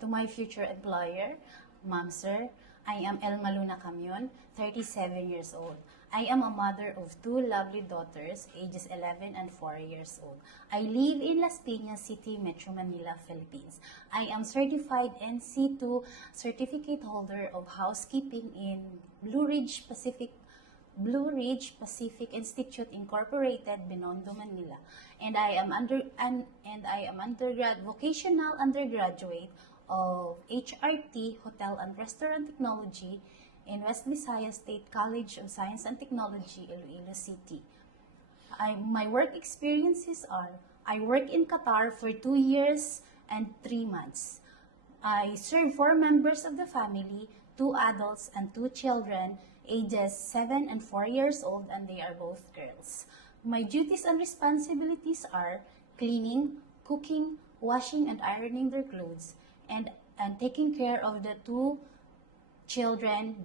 To my future employer, Ma'am Sir, I am Elma Luna Camion, 37 years old. I am a mother of two lovely daughters, ages 11 and 4 years old. I live in Las Piñas City, Metro Manila, Philippines. I am certified NC2 certificate holder of housekeeping in Blue Ridge Pacific Institute Incorporated, Binondo, Manila, and I am vocational undergraduate of HRT Hotel and Restaurant Technology in West Visayas State College of Science and Technology, Iloilo City. My work experiences are: I work in Qatar for 2 years and 3 months. I serve 4 members of the family, 2 adults and 2 children, ages 7 and 4 years old, and they are both girls. My duties and responsibilities are cleaning, cooking, washing and ironing their clothes, and taking care of the 2 children,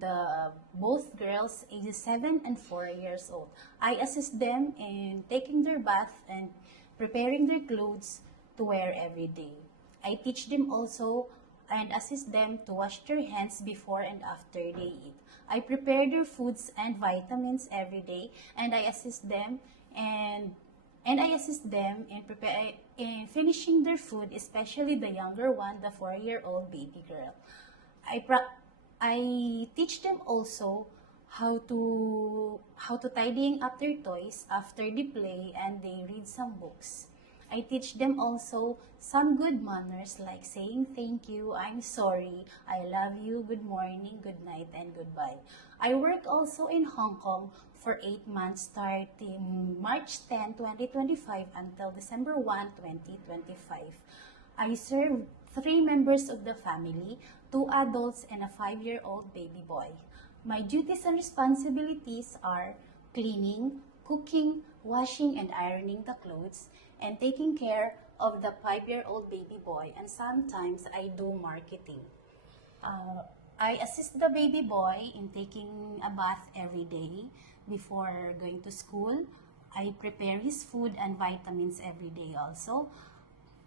both girls, ages 7 and 4 years old. I assist them in taking their bath and preparing their clothes to wear every day. I teach them also and assist them to wash their hands before and after they eat. I prepare their foods and vitamins every day, and I assist them in finishing their food, especially the younger one, the 4-year-old baby girl. I teach them also how to tidying up their toys after they play and they read some books. I teach them also some good manners like saying thank you, I'm sorry, I love you, good morning, good night, and goodbye. I work also in Hong Kong for 8 months starting March 10, 2025 until December 1, 2025. I serve 3 members of the family, 2 adults and a 5-year-old baby boy. My duties and responsibilities are cleaning, cooking, washing and ironing the clothes, and taking care of the 5-year-old baby boy, and sometimes I do marketing. I assist the baby boy in taking a bath every day before going to school. I prepare his food and vitamins every day also.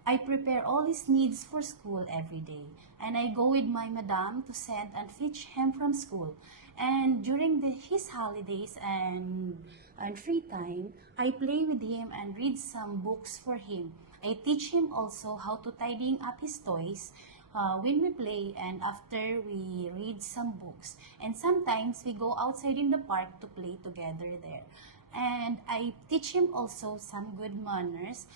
I prepare all his needs for school every day, and I go with my madam to send and fetch him from school. And during his holidays and free time, I play with him and read some books for him. I teach him also how to tidying up his toys when we play and after we read some books. And sometimes we go outside in the park to play together there. And I teach him also some good manners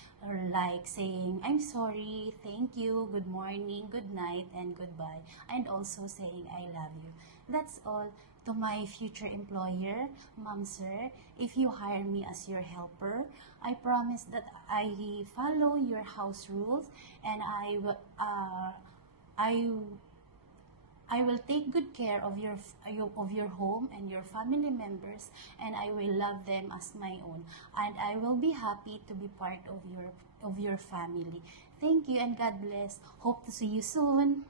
like saying I'm sorry, thank you, good morning, good night, and goodbye, and also saying I love you. That's all. To my future employer, Ma'am Sir, if you hire me as your helper, I promise that I follow your house rules, and I will take good care of your home and your family members, and I will love them as my own, and I will be happy to be part of your family. Thank you and God bless. Hope to see you soon.